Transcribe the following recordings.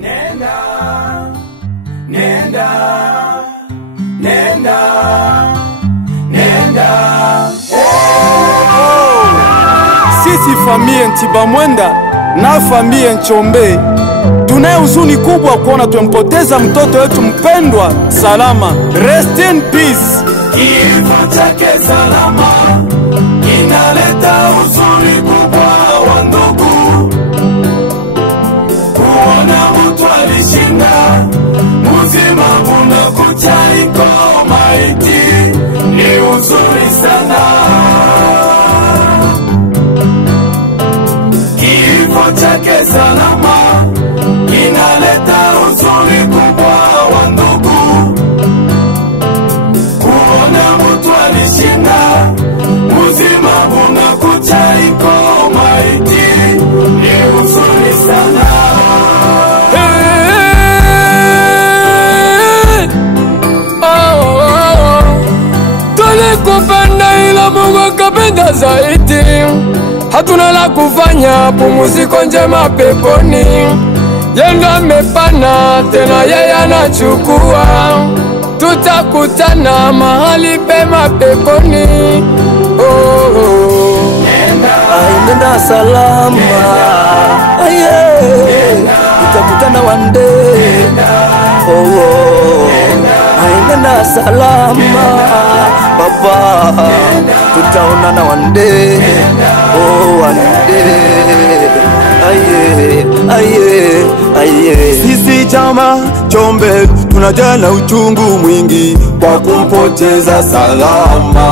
Nenda, nenda, nenda, nenda. Sisi famille Ntibamwenda na famille Nchombe tunaye huzuni kubwa kuona tumempoteza mtoto wetu mpendwa Salama. Rest in peace. Kifo chake Salama inaleta huzuni kubwa wa ndugu. Kuona mtu alishinda muzima unakucha iko maiti ni huzuni sana. Kifo chake Salama inaleta huzuni kubwa wa ndugu. Kuona mtu alishinda muzima unakucha iko maiti ni huzuni sana. Tulikupenda ila Mungu kapenda zaidi. Hatuna la kufanya, pumziko njema peponi. Yeye amepana tena yeye anachukua. Tutakutana mahali pema peponi. Nenda salama. Tutakutana one day. Nenda salama baba, tutaonana one day. One day. Sisi chama Chombe tunajaa na uchungu mwingi kwa kumpoteza Salama,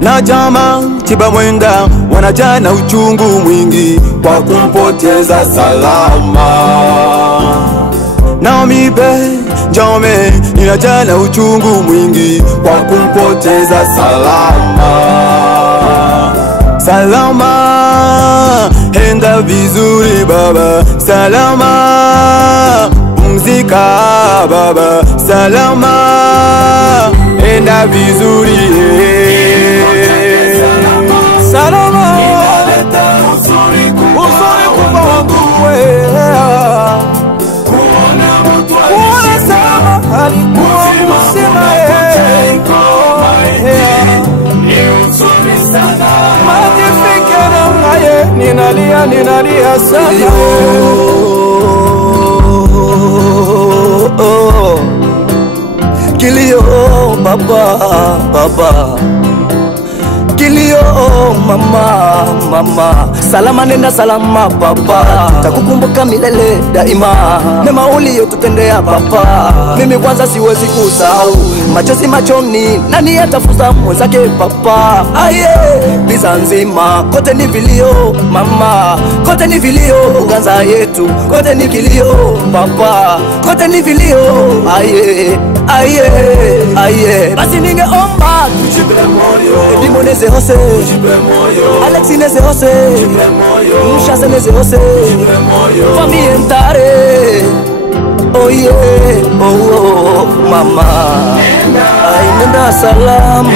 na chama Ntibamwenda wanajaa na uchungu mwingi kwa kumpoteza Salama. Na mibe Njome ninajaa na uchungu mwingi kwa kumpoteza Salama. Salama, enda vizuri baba. Salama, pumzika baba. Salama, enda vizuri. Salama, huzuni kubwa wangu wewe. Kuona Salama alikuwa mzima ninalia sana. Kilio baba, kilio mama. Salama nenda salama baba, takukumbuka milele daima. Mema uliyotutendea baba, mimi kwanza siwezi kusahau. Machozi machoni, nani atafuza mwenzake baba? Biza nzima kote ni vilio mama, kote ni vilio. Uganza yetu kote ni kilio baba, kote ni vilio. Basi ningeomba tujipe moyo, Edimo neze hose, Alexi neze hose, Mshase neze hose, Famille Ntare. Mama, nenda salama.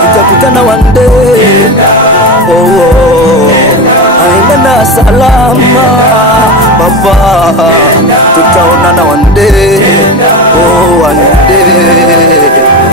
Tutakutana one day. Nenda salama baba, tutaonana one day. One day.